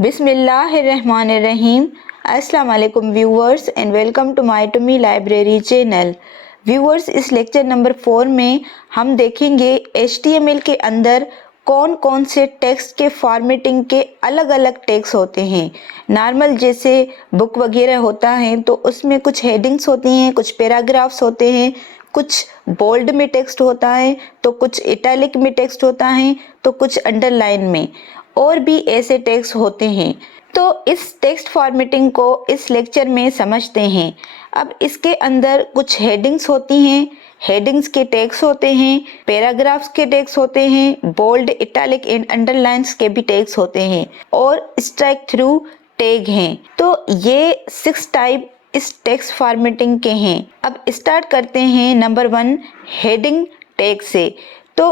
बिस्मिल्लाहिर्रहमानिर्रहीम। अस्सलाम वालेकुम viewers and welcome to my Tumi library channel. Viewers, इस लेक्चर नंबर 4 में हम देखेंगे HTML के अंदर कौन कौन से टेक्स्ट के फॉर्मेटिंग के अलग अलग टैग्स होते हैं। नॉर्मल जैसे बुक वगैरह होता है तो उसमें कुछ हेडिंग्स होती हैं, कुछ पैराग्राफ्स होते हैं, कुछ बोल्ड में टेक्स्ट होता है तो कुछ इटैलिक में टेक्स्ट होता है तो कुछ अंडरलाइन में, और भी ऐसे टेक्स्ट होते हैं। तो इस टेक्स्ट फॉर्मेटिंग को इस लेक्चर में समझते हैं। अब इसके अंदर कुछ हेडिंग्स होती हैं, हेडिंग्स के टैग्स होते हैं, पैराग्राफ्स के टैग्स होते हैं, बोल्ड, इटैलिक एंड अंडरलाइंस के भी टैग्स होते हैं, और स्ट्राइक थ्रू टैग हैं। तो ये 6 टाइप इस टेक्स्ट फॉर्मेटिंग के हैं। अब स्टार्ट करते हैं नंबर 1 हेडिंग टैग से। तो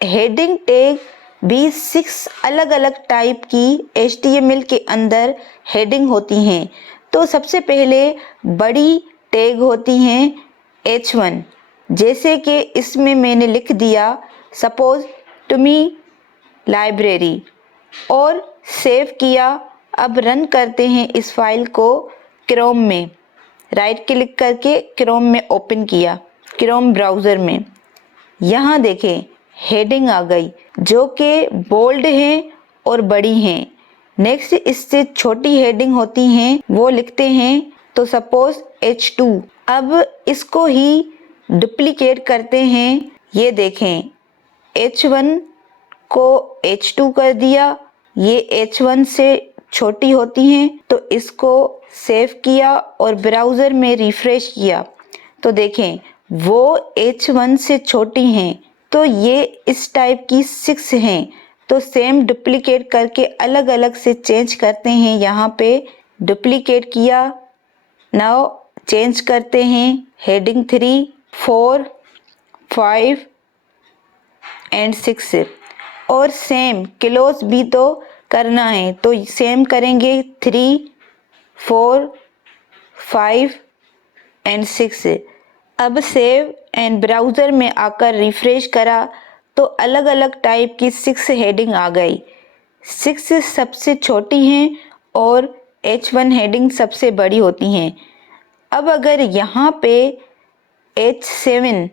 हेडिंग टैग भी 6 अलग अलग टाइप की HTML के अंदर हेडिंग होती हैं। तो सबसे पहले बड़ी टैग होती हैं H1, जैसे कि इसमें मैंने लिख दिया सपोज टुमी लाइब्रेरी और सेव किया। अब रन करते हैं इस फाइल को क्रोम में, राइट क्लिक करके क्रोम में ओपन किया, क्रोम ब्राउज़र में। यहाँ देखें हेडिंग आ गई जो कि बोल्ड है और बड़ी हैं। नेक्स्ट इससे छोटी हेडिंग होती हैं वो लिखते हैं, तो सपोज H2। अब इसको ही डुप्लीकेट करते हैं। ये देखें H1 को H2 कर दिया, ये H1 से छोटी होती हैं तो इसको सेव किया और ब्राउज़र में रिफ्रेश किया तो देखें वो H1 से छोटी हैं। तो ये इस टाइप की 6 हैं। तो सेम डुप्लीकेट करके अलग अलग से चेंज करते हैं। यहाँ पे डुप्लीकेट किया, नाउ चेंज करते हैं हेडिंग 3, 4, 5 एंड 6। और सेम क्लोज भी तो करना है तो सेम करेंगे 3, 4, 5 एंड 6। अब सेव एंड ब्राउज़र में आकर रिफ्रेश करा तो अलग अलग टाइप की 6 हेडिंग आ गई। 6 सबसे छोटी हैं और H1 हेडिंग सबसे बड़ी होती हैं। अब अगर यहाँ पे H7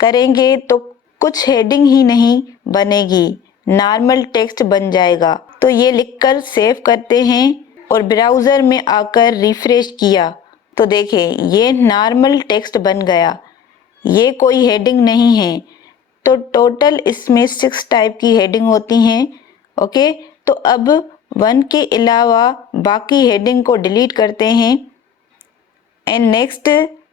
करेंगे तो कुछ हेडिंग ही नहीं बनेगी, नॉर्मल टेक्स्ट बन जाएगा। तो ये लिखकर सेव करते हैं और ब्राउज़र में आकर रिफ्रेश किया तो देखें ये नॉर्मल टेक्स्ट बन गया, ये कोई हेडिंग नहीं है। तो टोटल इसमें 6 टाइप की हेडिंग होती हैं। ओके, तो अब 1 के अलावा बाकी हेडिंग को डिलीट करते हैं। एंड नेक्स्ट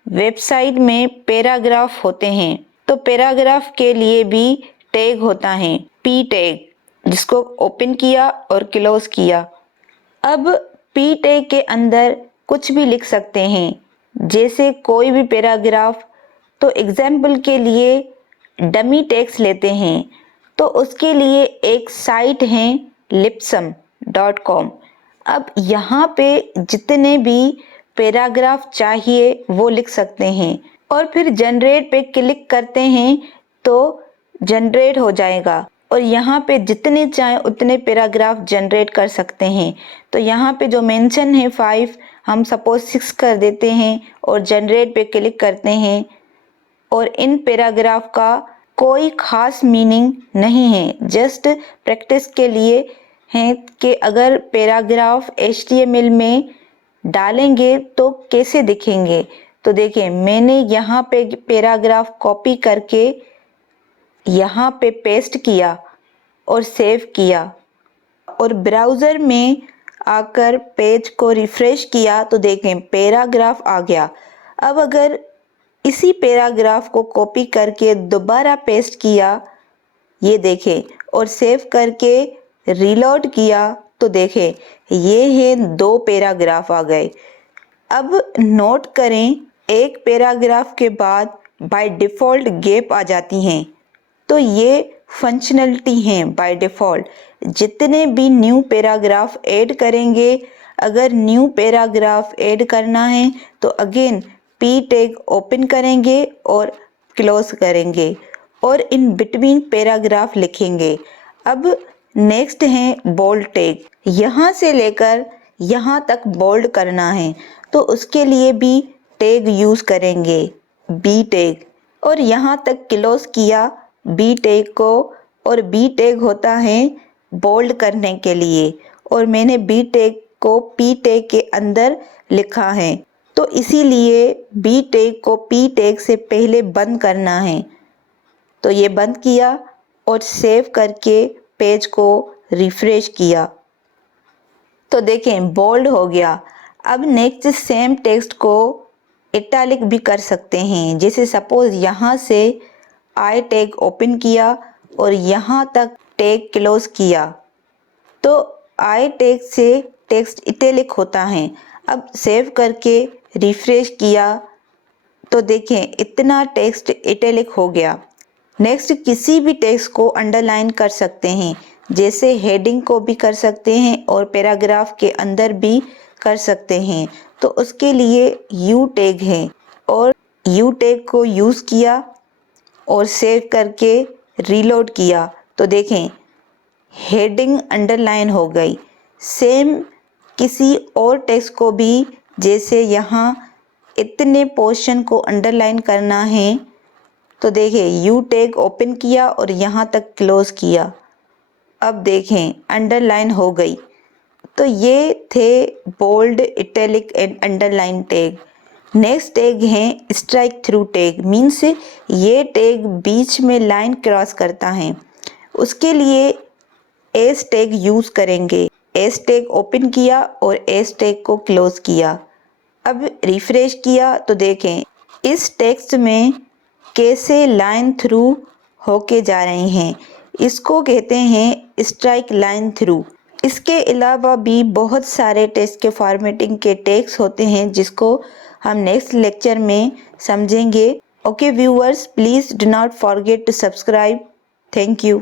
वेबसाइट में पैराग्राफ होते हैं। तो पैराग्राफ के लिए भी टैग होता है P टैग, जिसको ओपन किया और क्लोज किया। अब P टैग के अंदर कुछ भी लिख सकते हैं, जैसे कोई भी पैराग्राफ। तो एग्जाम्पल के लिए डमी टैग्स लेते हैं तो उसके लिए एक साइट है lipsum.com। अब यहाँ पे जितने भी पैराग्राफ चाहिए वो लिख सकते हैं और फिर जनरेट पे क्लिक करते हैं तो जनरेट हो जाएगा और यहाँ पे जितने चाहे उतने पैराग्राफ जनरेट कर सकते हैं। तो यहाँ पे जो मेंशन है 5, हम सपोज 6 कर देते हैं और जनरेट पे क्लिक करते हैं। और इन पैराग्राफ का कोई खास मीनिंग नहीं है, जस्ट प्रैक्टिस के लिए है कि अगर पैराग्राफ HTML में डालेंगे तो कैसे दिखेंगे। तो देखें मैंने यहाँ पे पैराग्राफ कॉपी करके यहाँ पे पेस्ट किया और सेव किया और ब्राउज़र में आकर पेज को रिफ्रेश किया तो देखें पैराग्राफ आ गया। अब अगर इसी पैराग्राफ को कॉपी करके दोबारा पेस्ट किया, ये देखें, और सेव करके रीलोड किया तो देखें ये है 2 पैराग्राफ आ गए। अब नोट करें एक पैराग्राफ के बाद बाय डिफ़ॉल्ट गैप आ जाती हैं। तो ये फंक्शनलिटी हैं बाय डिफ़ॉल्ट। जितने भी न्यू पैराग्राफ ऐड करेंगे, अगर न्यू पैराग्राफ ऐड करना है तो अगेन P टैग ओपन करेंगे और क्लोज करेंगे और इन बिटवीन पैराग्राफ लिखेंगे। अब नेक्स्ट है बोल्ड टैग, यहाँ से लेकर यहाँ तक बोल्ड करना है तो उसके लिए भी टैग यूज़ करेंगे, बी टैग। और यहाँ तक क्लोज किया बी टैग को, और बी टैग होता है बोल्ड करने के लिए, और मैंने बी टैग को पी टैग के अंदर लिखा है, तो इसीलिए बी टैग को पी टैग से पहले बंद करना है। तो ये बंद किया और सेव करके पेज को रिफ्रेश किया तो देखें बोल्ड हो गया। अब नेक्स्ट सेम टेक्स्ट को इटैलिक भी कर सकते हैं। जैसे सपोज यहाँ से आई टैग ओपन किया और यहाँ तक टैग क्लोज किया तो आई टैग से टेक्स्ट इटैलिक होता है। अब सेव करके रिफ्रेश किया तो देखें इतना टेक्स्ट इटैलिक हो गया। नेक्स्ट किसी भी टेक्स्ट को अंडरलाइन कर सकते हैं, जैसे हेडिंग को भी कर सकते हैं और पैराग्राफ के अंदर भी कर सकते हैं। तो उसके लिए यू टैग है और यू टैग को यूज़ किया और सेव करके रीलोड किया तो देखें हेडिंग अंडरलाइन हो गई। सेम किसी और टेक्स्ट को भी, जैसे यहाँ इतने पोर्शन को अंडरलाइन करना है तो देखिए यू टैग ओपन किया और यहाँ तक क्लोज किया, अब देखें अंडरलाइन हो गई। तो ये थे bold, italic and underline tag. Next tag है स्ट्राइक थ्रू टैग, मीन्स ये टैग बीच में लाइन क्रॉस करता है, उसके लिए एस टैग यूज़ करेंगे। एस टैग ओपन किया और एस टैग को क्लोज किया, अब रिफ्रेश किया तो देखें इस टेक्स्ट में कैसे लाइन थ्रू होके जा रहे हैं, इसको कहते हैं स्ट्राइक लाइन थ्रू। इसके अलावा भी बहुत सारे टेक्स्ट के फॉर्मेटिंग के टैग्स होते हैं जिसको हम नेक्स्ट लेक्चर में समझेंगे। Okay viewers, please do not forget to subscribe. Thank you.